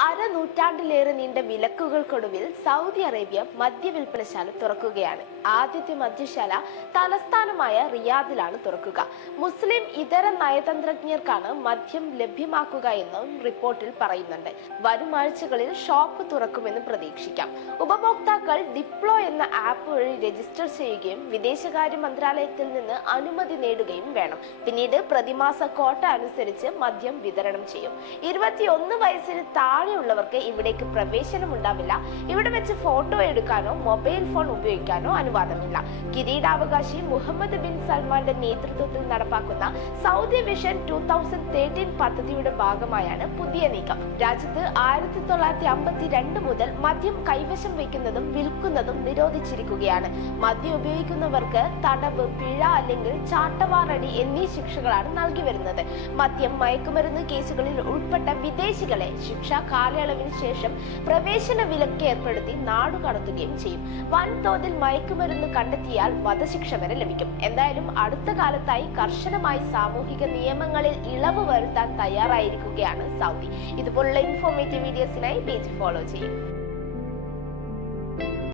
അരനൂറ്റാണ്ടിലേറെ നീണ്ട വിലക്കുകൾക്കൊടുവിൽ Saudi Arabia മദ്യവിൽപ്പനശാല തുറക്കുകയാണ്. ആദ്യത്തെ മദ്യശാല തലസ്ഥാനമായ റിയാദിലാണ് തുറക്കുക. മുസ്ലിം ഇതര നയതന്ത്രജ്ഞർക്കാണ് മദ്യം ലഭ്യമാക്കുക എന്നും റിപ്പോർട്ടിൽ പറയുന്നുണ്ട്. വരും ആഴ്ചകളിൽ ഷോപ്പ് തുറക്കുമെന്ന് പ്രതീക്ഷിക്കാം. ഉപഭോക്താക്കൾ ഡിപ്ലോ എന്ന ആപ്പ് വഴി രജിസ്റ്റർ ചെയ്യുകയും വിദേശകാര്യ മന്ത്രാലയത്തിൽ നിന്ന് അനുമതി നേടുകയും വേണം. പിന്നീട് പ്രതിമാസ കോട്ട അനുസരിച്ച് മദ്യം വിതരണം ചെയ്യും. ഇരുപത്തിയൊന്ന് വയസ്സിന് താഴെയുള്ളവർക്ക് ഇവിടേക്ക് പ്രവേശനം ഉണ്ടാവില്ല ഇവിടെ വെച്ച് ഫോട്ടോ എടുക്കാനോ മൊബൈൽ ഫോൺ ഉപയോഗിക്കാനോ അനുവാദമില്ല. കിരീടാവകാശി മുഹമ്മദ് ബിൻ സൽമാന്റെ നേതൃത്വത്തിൽ നടപ്പാക്കുന്ന Saudi vision two thousand thirteen പദ്ധതിയുടെ ഭാഗമായാണ് പുതിയ നീക്കം. രാജ്യത്ത് ആയിരത്തി തൊള്ളായിരത്തി അമ്പത്തി രണ്ട് മുതൽ മദ്യം കൈവശം വയ്ക്കുന്നതും വിൽക്കുന്നതും നിരോധിച്ചിരിക്കുകയാണ്. മദ്യം ഉപയോഗിക്കുന്നവർക്ക് തടവ് പിഴ അല്ലെങ്കിൽ ചാട്ടവാറടി എന്നീ ശിക്ഷകളാണ് നൽകി വരുന്നത്. മദ്യം മയക്കുമരുന്ന് കേസുകളിൽ ഉൾപ്പെട്ട വിദേശികളെ ശിക്ഷാ കാലയളവിന് ശേഷം പ്രവേശന വിലക്ക് ഏർപ്പെടുത്തി നാടു കടത്തുകയും ചെയ്യും. വൻതോതിൽ മയക്കുമരുന്ന് കണ്ടെത്തിയാൽ വധശിക്ഷ വരെ ലഭിക്കും. എന്തായാലും അടുത്ത കാലത്തായി കർശനമായി സാമൂഹിക നിയമങ്ങളിൽ ഇളവ് വരുത്താൻ തയ്യാറായിരിക്കുകയാണ് സൗദി. ഇതുപോലുള്ള ഇൻഫോർമേറ്റീവ് വീഡിയോസിനായി പേജ് ഫോളോ ചെയ്യും.